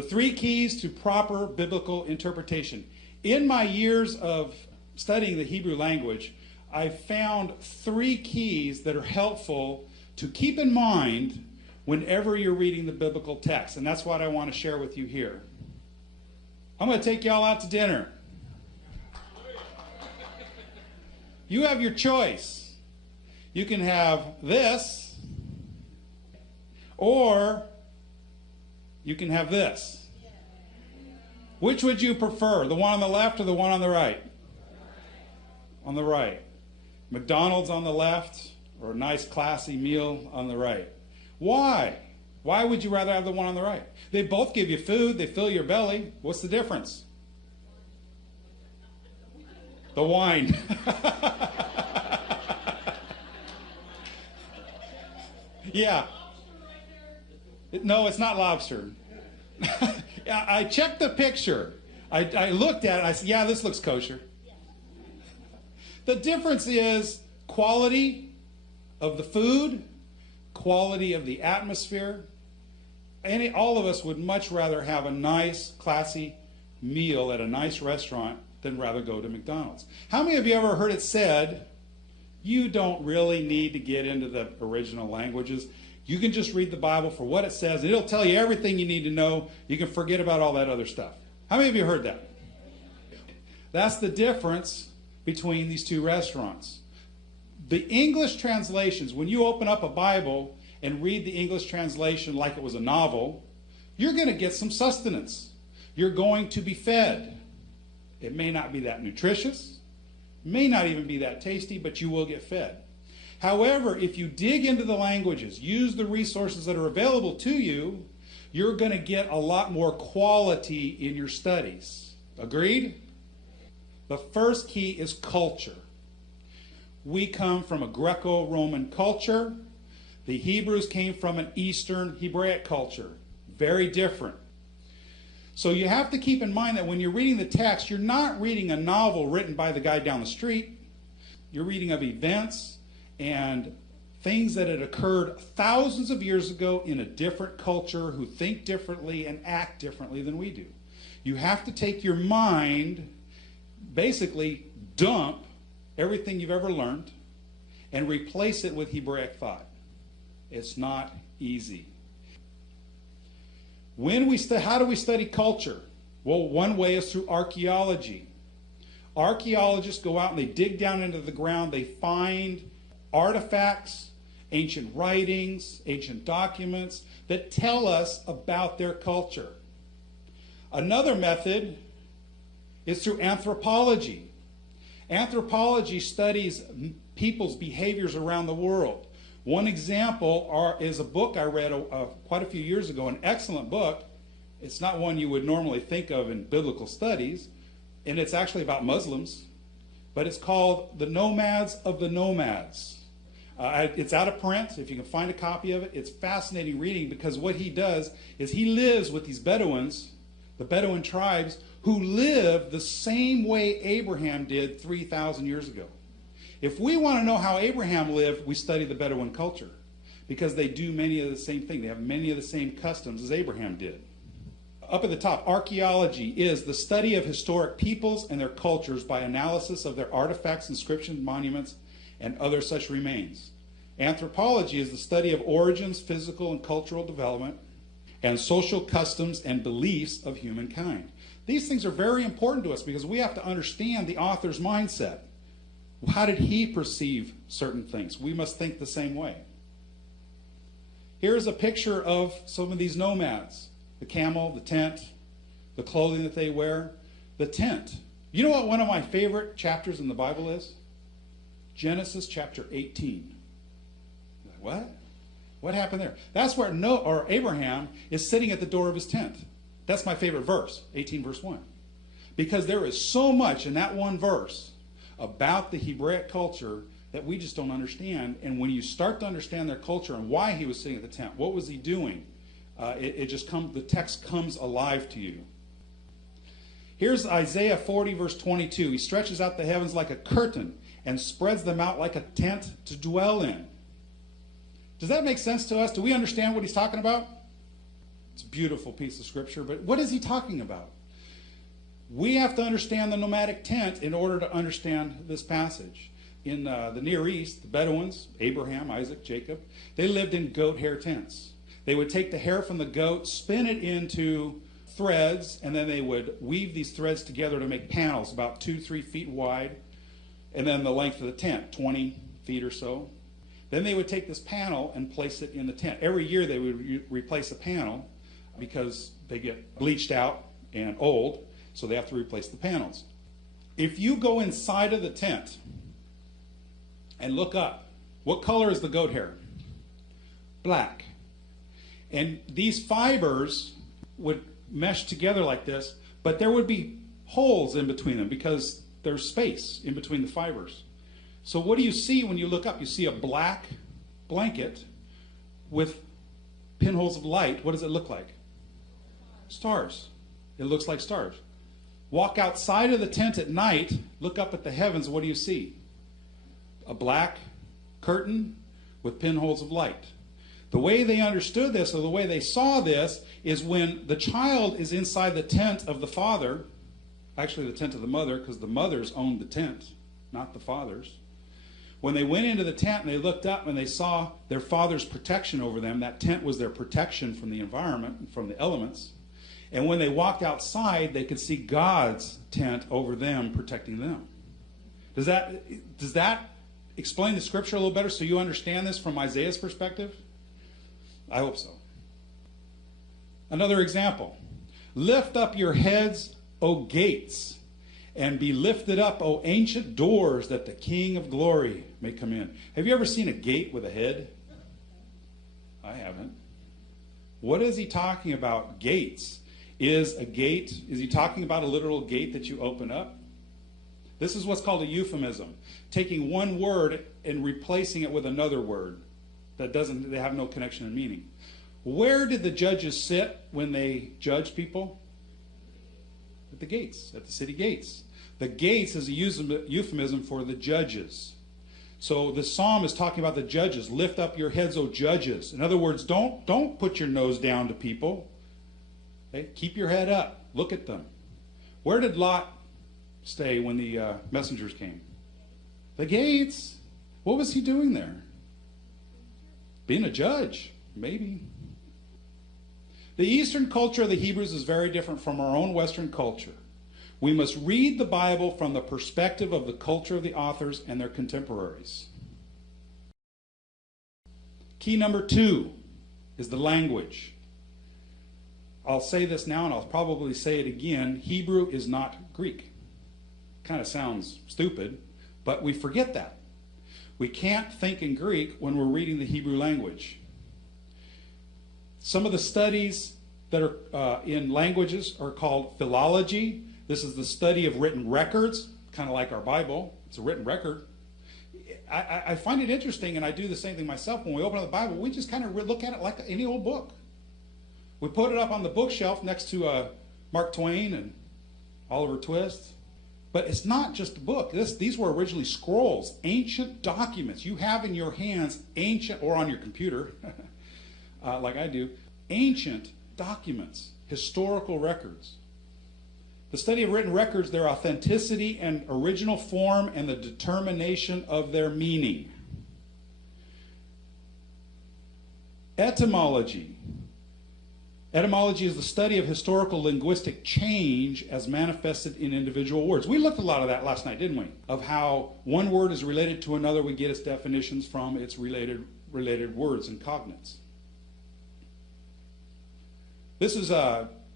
The 3 keys to proper biblical interpretation. In my years of studying the Hebrew language, I found 3 keys that are helpful to keep in mind whenever you're reading the biblical text. And that's what I want to share with you here. I'm going to take y'all out to dinner. You have your choice. You can have this, or you can have this. Which would you prefer? The one on the left or the one on the right? On the right. McDonald's on the left, or a nice classy meal on the right. Why? Why would you rather have the one on the right? They both give you food. They fill your belly. What's the difference? The wine. Yeah. No, it's not lobster. I checked the picture. I looked at it. I said, yeah, this looks kosher. The difference is quality of the food, quality of the atmosphere. All of us would much rather have a nice, classy meal at a nice restaurant than rather go to McDonald's. How many of you ever heard it said, you don't really need to get into the original languages. You can just read the Bible for what it says, and it'll tell you everything you need to know. You can forget about all that other stuff. How many of you heard that? That's the difference between these 2 restaurants. The English translations, when you open up a Bible and read the English translation like it was a novel, you're going to get some sustenance. You're going to be fed. It may not be that nutritious, may not even be that tasty, but you will get fed. However, if you dig into the languages, use the resources that are available to you, you're going to get a lot more quality in your studies. Agreed? The first key is culture. We come from a Greco-Roman culture. The Hebrews came from an Eastern Hebraic culture. Very different. So you have to keep in mind that when you're reading the text, you're not reading a novel written by the guy down the street. You're reading of events and things that had occurred thousands of years ago in a different culture who think differently and act differently than we do. You have to take your mind, basically dump everything you've ever learned and replace it with Hebraic thought. It's not easy. How do we study culture? Well, one way is through archaeology. Archaeologists go out and they dig down into the ground. They find artifacts, ancient writings, ancient documents that tell us about their culture. Another method is through anthropology. Anthropology studies people's behaviors around the world. One example is a book I read quite a few years ago, an excellent book. It's not one you would normally think of in biblical studies, and it's actually about Muslims, but it's called The Nomads of the Nomads. It's out of print. If you can find a copy of it, it's fascinating reading, because what he does is he lives with these Bedouins, the Bedouin tribes, who live the same way Abraham did 3,000 years ago. If we want to know how Abraham lived, we study the Bedouin culture, because they do many of the same things. They have many of the same customs as Abraham did. Up at the top, archaeology is the study of historic peoples and their cultures by analysis of their artifacts, inscriptions, monuments, and other such remains. Anthropology is the study of origins, physical and cultural development, and social customs and beliefs of humankind. These things are very important to us because we have to understand the author's mindset. How did he perceive certain things? We must think the same way. Here's a picture of some of these nomads. The camel, the tent, the clothing that they wear. The tent. You know what one of my favorite chapters in the Bible is? Genesis chapter 18. What? What happened there? That's where Abraham is sitting at the door of his tent. That's my favorite verse, 18 verse 1. Because there is so much in that one verse about the Hebraic culture that we just don't understand. And when you start to understand their culture and why he was sitting at the tent, what was he doing, the text comes alive to you. Here's Isaiah 40 verse 22. He stretches out the heavens like a curtain and spreads them out like a tent to dwell in. Does that make sense to us? Do we understand what he's talking about? It's beautiful piece of scripture, but what is he talking about? We have to understand the nomadic tent in order to understand this passage. In the Near East, the Bedouins, Abraham, Isaac, Jacob, they lived in goat hair tents. They would take the hair from the goat, spin it into threads, and then they would weave these threads together to make panels about 2-3 feet wide, and then the length of the tent, 20 feet or so. Then they would take this panel and place it in the tent. Every year they would replace a panel because they get bleached out and old, so they have to replace the panels. If you go inside of the tent and look up, what color is the goat hair? Black. And these fibers would mesh together like this, but there would be holes in between them because there's space in between the fibers. So what do you see when you look up? You see a black blanket with pinholes of light. What does it look like? Stars. It looks like stars. Walk outside of the tent at night, look up at the heavens, what do you see? A black curtain with pinholes of light. The way they understood this, or the way they saw this, is when the child is inside the tent of the father, actually the tent of the mother, because the mothers owned the tent, not the fathers. When they went into the tent and they looked up and they saw their father's protection over them, that tent was their protection from the environment and from the elements. And when they walked outside, they could see God's tent over them, protecting them. Does that explain the scripture a little better so you understand this from Isaiah's perspective? I hope so. Another example. Lift up your heads, O gates, and be lifted up, O ancient doors, that the King of glory may come in. Have you ever seen a gate with a head? I haven't. What is he talking about? Gates. Is he talking about a literal gate that you open up? This is what's called a euphemism. Taking one word and replacing it with another word they have no connection and meaning. Where did the judges sit when they judged people? At the gates, at the city gates. The gates is a euphemism for the judges. So the psalm is talking about the judges. Lift up your heads, O judges. In other words, don't put your nose down to people. Okay? Keep your head up. Look at them. Where did Lot stay when the messengers came? The gates. What was he doing there? Being a judge, maybe. The Eastern culture of the Hebrews is very different from our own Western culture. We must read the Bible from the perspective of the culture of the authors and their contemporaries. Key number 2 is the language. I'll say this now and I'll probably say it again. Hebrew is not Greek. Kind of sounds stupid, but we forget that. We can't think in Greek when we're reading the Hebrew language. Some of the studies that are in languages are called philology. This is the study of written records, kind of like our Bible. It's a written record. I find it interesting, and I do the same thing myself. When we open up the Bible, we just kind of look at it like any old book. We put it up on the bookshelf next to Mark Twain and Oliver Twist. But it's not just a book. These were originally scrolls, ancient documents. You have in your hands ancient, or on your computer, like I do, ancient documents, historical records. The study of written records, their authenticity and original form, and the determination of their meaning. Etymology. Etymology is the study of historical linguistic change as manifested in individual words. We looked at a lot of that last night, didn't we? Of how one word is related to another. We get its definitions from its related words and cognates. This is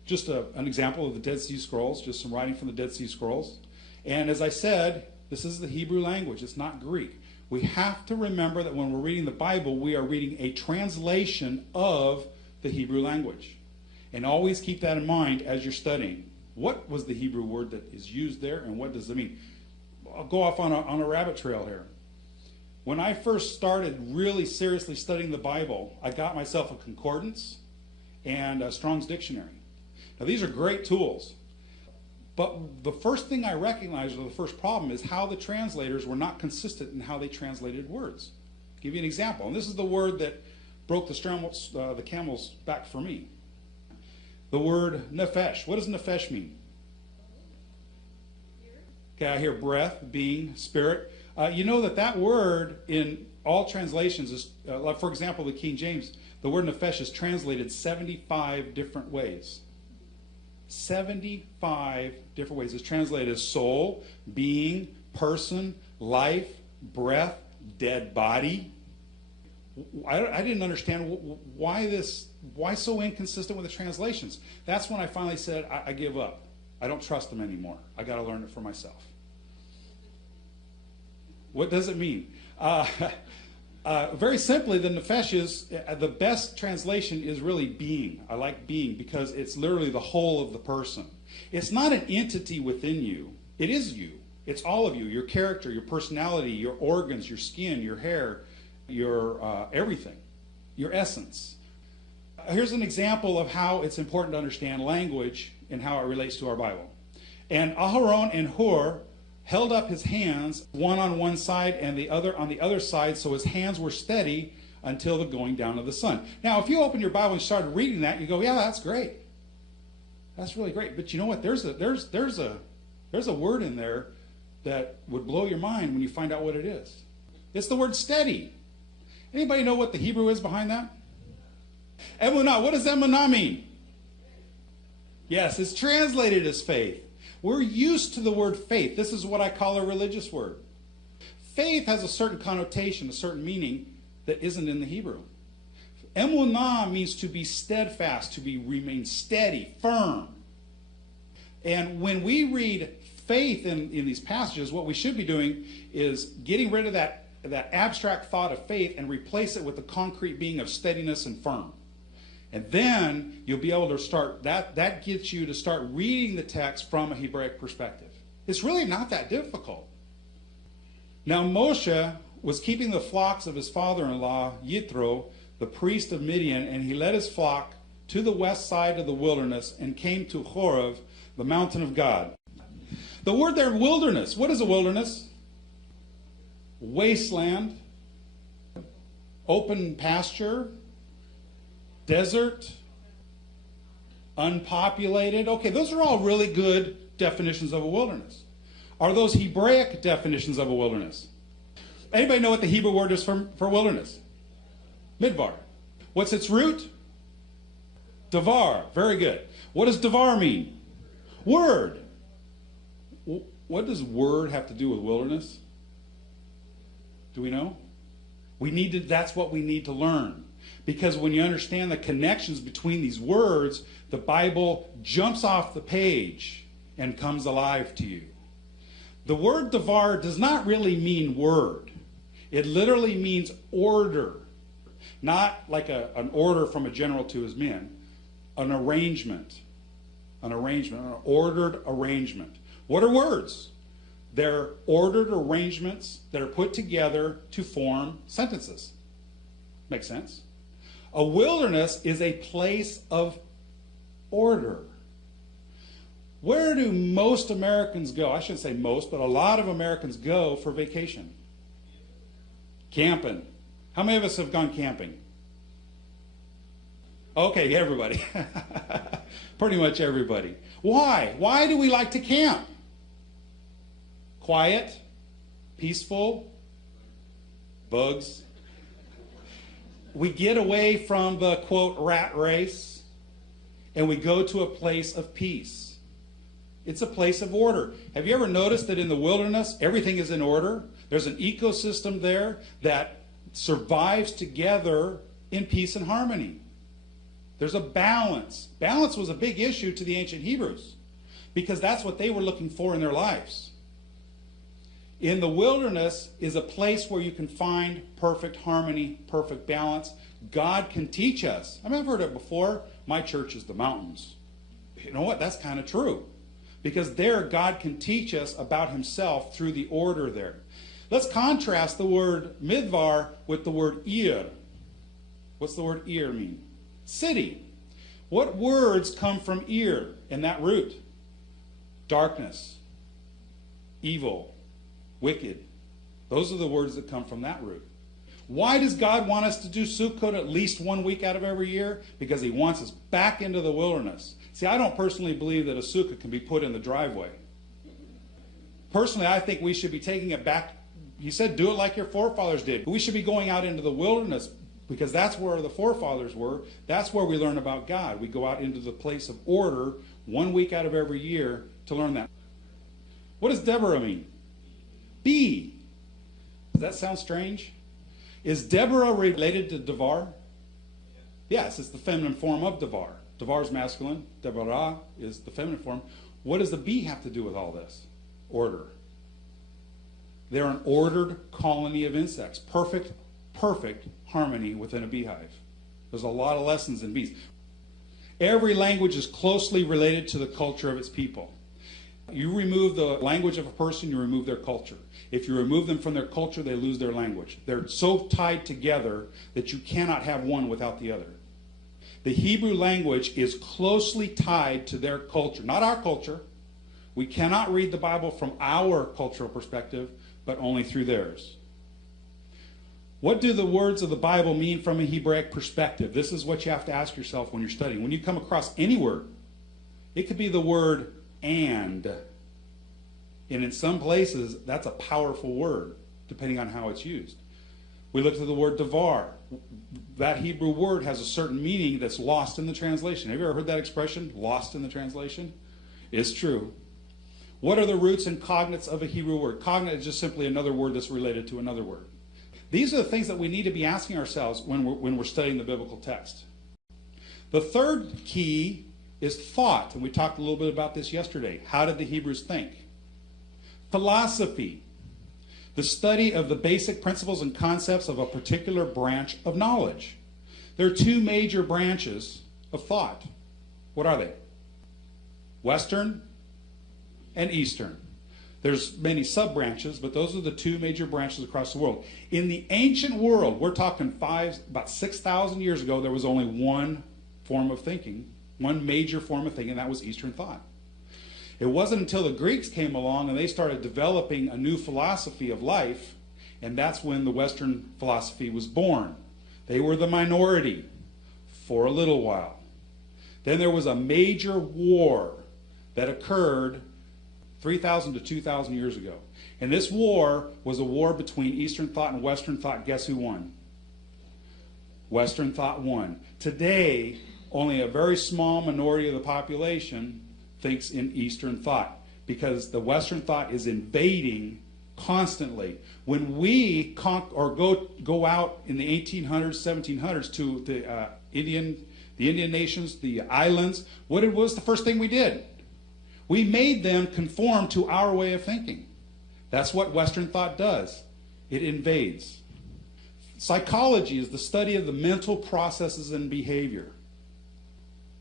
just an example of the Dead Sea Scrolls, just some writing from the Dead Sea Scrolls. And as I said, this is the Hebrew language. It's not Greek. We have to remember that when we're reading the Bible, we are reading a translation of the Hebrew language. And always keep that in mind as you're studying. What was the Hebrew word that is used there, and what does it mean? I'll go off on a rabbit trail here. When I first started really seriously studying the Bible, I got myself a concordance and a Strong's Dictionary. Now, these are great tools. But the first thing I recognized, or the first problem, is how the translators were not consistent in how they translated words. I'll give you an example. And this is the word that broke the camel's back for me. The word nephesh. What does nephesh mean? Okay, I hear breath, being, spirit. You know that word in all translations is, like for example, the King James, the word nephesh is translated 75 different ways. 75 different ways. It's translated as soul, being, person, life, breath, dead body. I didn't understand why so inconsistent with the translations. That's when I finally said, I give up. I don't trust them anymore. I got to learn it for myself. What does it mean? Very simply, the nephesh is, the best translation is really being. I like being because it's literally the whole of the person. It's not an entity within you. It is you. It's all of you. Your character, your personality, your organs, your skin, your hair, your everything, your essence. Here's an example of how it's important to understand language and how it relates to our Bible. And Aharon and Hur held up his hands, one on one side and the other on the other side, so his hands were steady until the going down of the sun. Now, if you open your Bible and started reading that, you go, yeah, that's great. That's really great. But you know what? There's a word in there that would blow your mind when you find out what it is. It's the word steady. Anybody know what the Hebrew is behind that? Emunah. What does emunah mean? Yes, it's translated as faith. We're used to the word faith. This is what I call a religious word. Faith has a certain connotation, a certain meaning that isn't in the Hebrew. Emunah means to be steadfast, to remain steady, firm. And when we read faith in these passages, what we should be doing is getting rid of that abstract thought of faith and replace it with the concrete being of steadiness and firm. And then you'll be able to start, that gets you to start reading the text from a Hebraic perspective. It's really not that difficult. Now Moshe was keeping the flocks of his father-in-law, Yitro, the priest of Midian, and he led his flock to the west side of the wilderness and came to Horeb, the mountain of God. The word there, wilderness. What is a wilderness? Wasteland, open pasture, desert, unpopulated. Okay, those are all really good definitions of a wilderness. Are those Hebraic definitions of a wilderness? Anybody know what the Hebrew word is for wilderness? Midbar. What's its root? Davar. Very good. What does davar mean? Word. What does word have to do with wilderness? Do we know? That's what we need to learn. Because when you understand the connections between these words, the Bible jumps off the page and comes alive to you. The word davar does not really mean word. It literally means order. Not like an order from a general to his men. An arrangement. An ordered arrangement. What are words? They're ordered arrangements that are put together to form sentences. Makes sense? A wilderness is a place of order. Where do most Americans go? I shouldn't say most, but a lot of Americans go for vacation. Camping. How many of us have gone camping? Okay, everybody. Pretty much everybody. Why? Why do we like to camp? Quiet, peaceful, bugs. We get away from the, quote, rat race, and we go to a place of peace. It's a place of order. Have you ever noticed that in the wilderness, everything is in order? There's an ecosystem there that survives together in peace and harmony. There's a balance. Balance was a big issue to the ancient Hebrews because that's what they were looking for in their lives. In the wilderness is a place where you can find perfect harmony, perfect balance. God can teach us. I mean, I've heard it before. My church is the mountains. You know what? That's kind of true. Because there, God can teach us about himself through the order there. Let's contrast the word midvar with the word ir. What's the word ir mean? City. What words come from ir in that root? Darkness, evil, wicked. Those are the words that come from that root. Why does God want us to do Sukkot at least 1 week out of every year? Because he wants us back into the wilderness. See, I don't personally believe that a sukkah can be put in the driveway. Personally, I think we should be taking it back. He said, do it like your forefathers did. We should be going out into the wilderness because that's where the forefathers were. That's where we learn about God. We go out into the place of order 1 week out of every year to learn that. What does Deborah mean? Bee. Does that sound strange? Is Deborah related to Devar? Yes, it's the feminine form of Devar. Devar is masculine. Deborah is the feminine form. What does the bee have to do with all this? Order. They're an ordered colony of insects. Perfect harmony within a beehive. There's a lot of lessons in bees. Every language is closely related to the culture of its people. You remove the language of a person, you remove their culture. If you remove them from their culture, they lose their language. They're so tied together that you cannot have one without the other. The Hebrew language is closely tied to their culture, not our culture. We cannot read the Bible from our cultural perspective, but only through theirs. What do the words of the Bible mean from a Hebraic perspective? This is what you have to ask yourself when you're studying. When you come across any word, it could be the word and. And in some places, that's a powerful word, depending on how it's used. We looked at the word devar. That Hebrew word has a certain meaning that's lost in the translation. Have you ever heard that expression, lost in the translation? It's true. What are the roots and cognates of a Hebrew word? Cognate is just simply another word that's related to another word. These are the things that we need to be asking ourselves when we're studying the biblical text. The third key is thought, and we talked a little bit about this yesterday. How did the Hebrews think? Philosophy, the study of the basic principles and concepts of a particular branch of knowledge. There are two major branches of thought. What are they? Western and Eastern. There's many sub-branches, but those are the two major branches across the world. In the ancient world, we're talking about 6,000 years ago, there was only one form of thinking, one major form of thinking, and that was Eastern thought. It wasn't until the Greeks came along and they started developing a new philosophy of life, and that's when the Western philosophy was born. They were the minority for a little while. Then there was a major war that occurred 3,000 to 2,000 years ago. And this war was a war between Eastern thought and Western thought. Guess who won? Western thought won. Today, only a very small minority of the population thinks in Eastern thought, because the Western thought is invading constantly. When we go out in the 1800s, 1700s to the Indian nations, the islands, what was the first thing we did? We made them conform to our way of thinking. That's what Western thought does. It invades. Psychology is the study of the mental processes and behavior.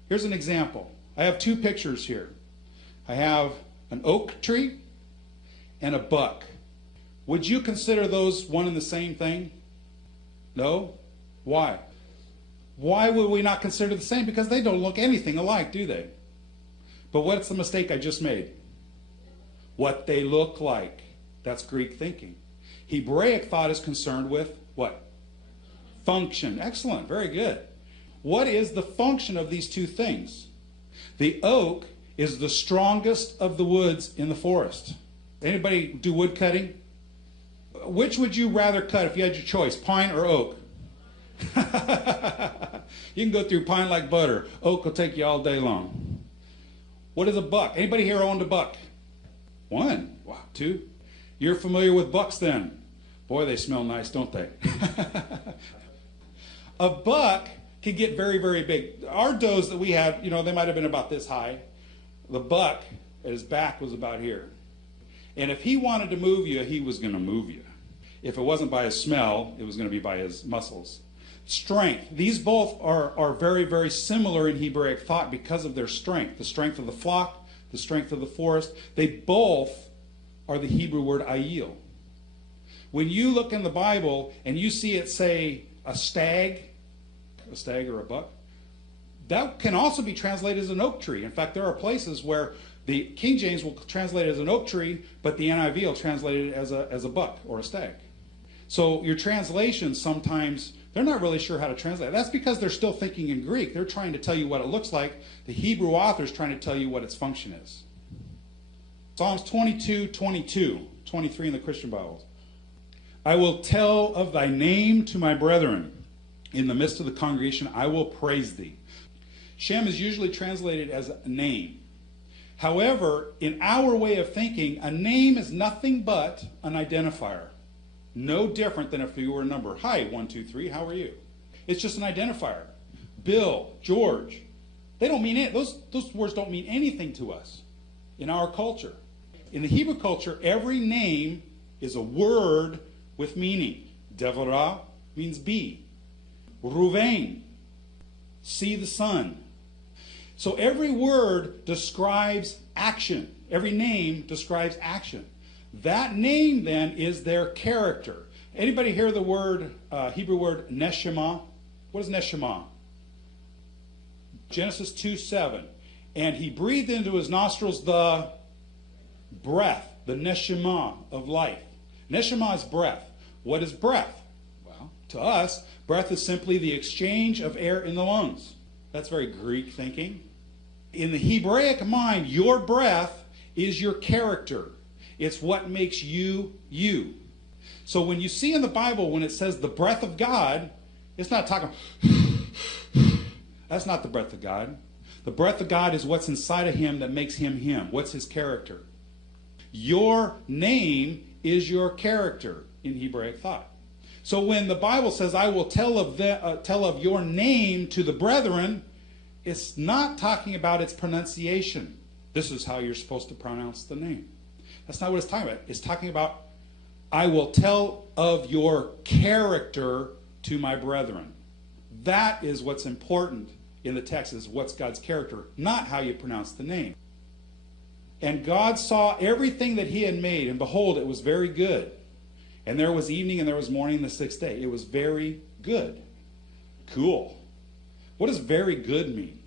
Here's an example. I have two pictures here. I have an oak tree and a buck. Would you consider those one and the same thing? No? Why? Why would we not consider the same? Because they don't look anything alike, do they? But what's the mistake I just made? What they look like. That's Greek thinking. Hebraic thought is concerned with what? Function. Excellent. Very good. What is the function of these two things? The oak is the strongest of the woods in the forest. Anybody do wood cutting? Which would you rather cut if you had your choice, pine or oak? You can go through pine like butter. Oak will take you all day long. What is a buck? Anybody here owned a buck? One. Wow. Two. You're familiar with bucks then. Boy, they smell nice, don't they? A buck can get very, very big. Our does that we had, they might have been about this high. The buck, his back was about here. And if he wanted to move you, he was going to move you. If it wasn't by his smell, it was going to be by his muscles. Strength. These both are very, very similar in Hebraic thought because of their strength. The strength of the flock, the strength of the forest. They both are the Hebrew word ayil. When you look in the Bible and you see it say a stag or a buck, that can also be translated as an oak tree. In fact, there are places where the King James will translate it as an oak tree, but the NIV will translate it as a buck or a stag. So your translations sometimes, they're not really sure how to translate. That's because they're still thinking in Greek. They're trying to tell you what it looks like. The Hebrew author is trying to tell you what its function is. Psalms 22:22, 23 in the Christian Bibles. I will tell of thy name to my brethren. In the midst of the congregation, I will praise thee. Shem is usually translated as a name. However, in our way of thinking, a name is nothing but an identifier. No different than if you were a number. Hi, 1, 2, 3, how are you? It's just an identifier. Bill, George. They don't mean it. Those words don't mean anything to us in our culture. In the Hebrew culture, every name is a word with meaning. Devorah means be. Ruvain, see the sun. So every word describes action. Every name describes action. That name then is their character. Anybody hear the word, Hebrew word neshama? What is neshama? Genesis 2:7. And he breathed into his nostrils the breath, the neshama of life. Neshama is breath. What is breath? Well, to us, breath is simply the exchange of air in the lungs. That's very Greek thinking. In the Hebraic mind, your breath is your character. It's what makes you, you. So when you see in the Bible, when it says the breath of God, it's not talking, that's not the breath of God. The breath of God is what's inside of him that makes him him. What's his character? Your name is your character in Hebraic thought. So when the Bible says, I will tell of your name to the brethren, it's not talking about its pronunciation. This is how you're supposed to pronounce the name. That's not what it's talking about. It's talking about, I will tell of your character to my brethren. That is what's important in the text, is what's God's character, not how you pronounce the name. And God saw everything that he had made, and behold, it was very good. And there was evening and there was morning the sixth day. It was very good. Cool. What does very good mean?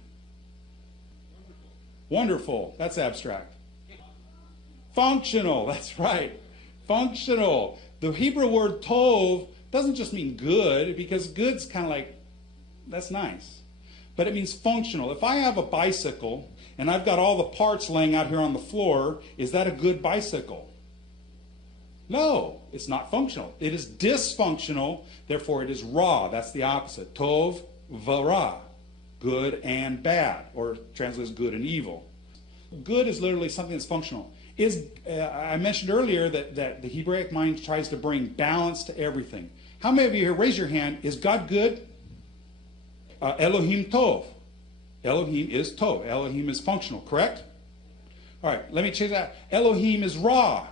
Wonderful. That's abstract. Functional. That's right. Functional. The Hebrew word tov doesn't just mean good, because good's kind of like, that's nice. But it means functional. If I have a bicycle and I've got all the parts laying out here on the floor, is that a good bicycle? No, it's not functional. It is dysfunctional, therefore it is raw. That's the opposite. Tov v'ra, good and bad, or translates good and evil. Good is literally something that's functional. I mentioned earlier that the Hebraic mind tries to bring balance to everything. How many of you here, raise your hand, is God good? Elohim tov. Elohim is tov. Elohim is functional, correct? All right, let me change that. Elohim is ra.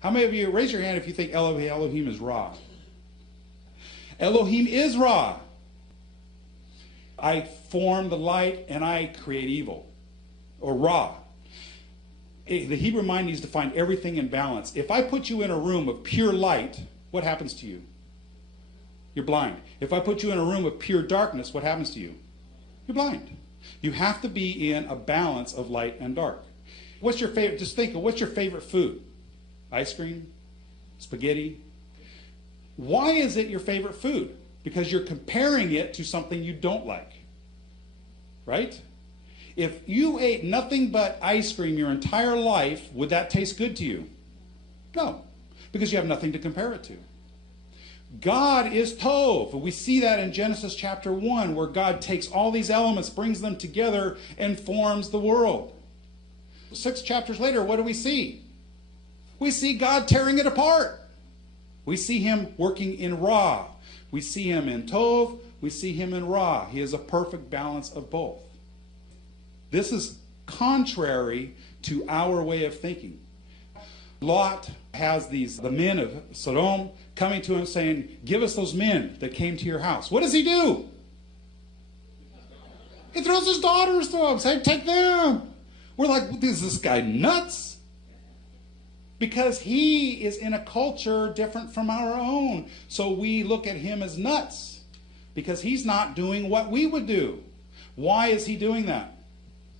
How many of you, raise your hand if you think Elohim is ra? Elohim is ra. I form the light and I create evil. Or ra. The Hebrew mind needs to find everything in balance. If I put you in a room of pure light, what happens to you? You're blind. If I put you in a room of pure darkness, what happens to you? You're blind. You have to be in a balance of light and dark. What's your favorite? Just think of, what's your favorite food? Ice cream? Spaghetti? Why is it your favorite food? Because you're comparing it to something you don't like. Right? If you ate nothing but ice cream your entire life, would that taste good to you? No, because you have nothing to compare it to. God is Tov. We see that in Genesis chapter 1, where God takes all these elements, brings them together, and forms the world. 6 chapters later, what do we see? We see God tearing it apart. We see him working in Ra. We see him in Tov. We see him in Ra. He is a perfect balance of both. This is contrary to our way of thinking. Lot has the men of Sodom coming to him saying, give us those men that came to your house. What does he do? He throws his daughters to him, saying, take them. We're like, is this guy nuts? Because he is in a culture different from our own. So we look at him as nuts, because he's not doing what we would do. Why is he doing that?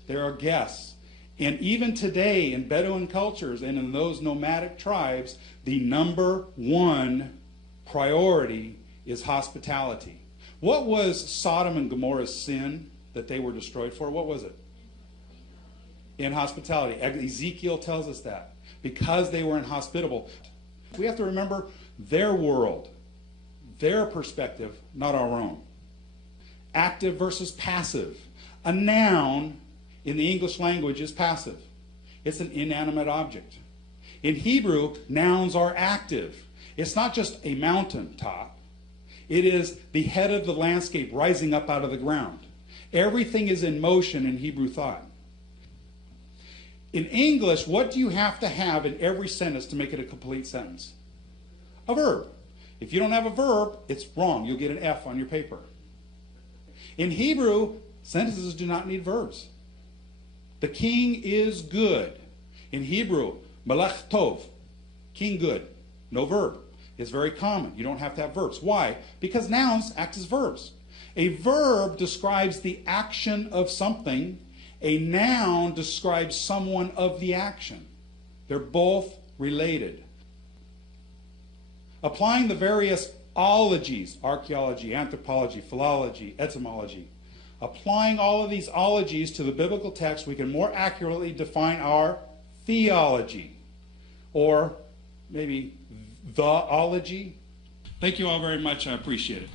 There are guests. And even today in Bedouin cultures and in those nomadic tribes, the number one priority is hospitality. What was Sodom and Gomorrah's sin that they were destroyed for? What was it? Inhospitality. Ezekiel tells us that. Because they were inhospitable. We have to remember their world, their perspective, not our own. Active versus passive. A noun in the English language is passive. It's an inanimate object. In Hebrew, nouns are active. It's not just a mountain top. It is the head of the landscape rising up out of the ground. Everything is in motion in Hebrew thought. In English, what do you have to have in every sentence to make it a complete sentence? A verb. If you don't have a verb, it's wrong. You'll get an F on your paper. In Hebrew, sentences do not need verbs. The king is good. In Hebrew, melech tov, king good. No verb. It's very common. You don't have to have verbs. Why? Because nouns act as verbs. A verb describes the action of something. A noun describes someone of the action. They're both related. Applying the various ologies, archaeology, anthropology, philology, etymology, applying all of these ologies to the biblical text, we can more accurately define our theology, or maybe the ology. Thank you all very much. I appreciate it.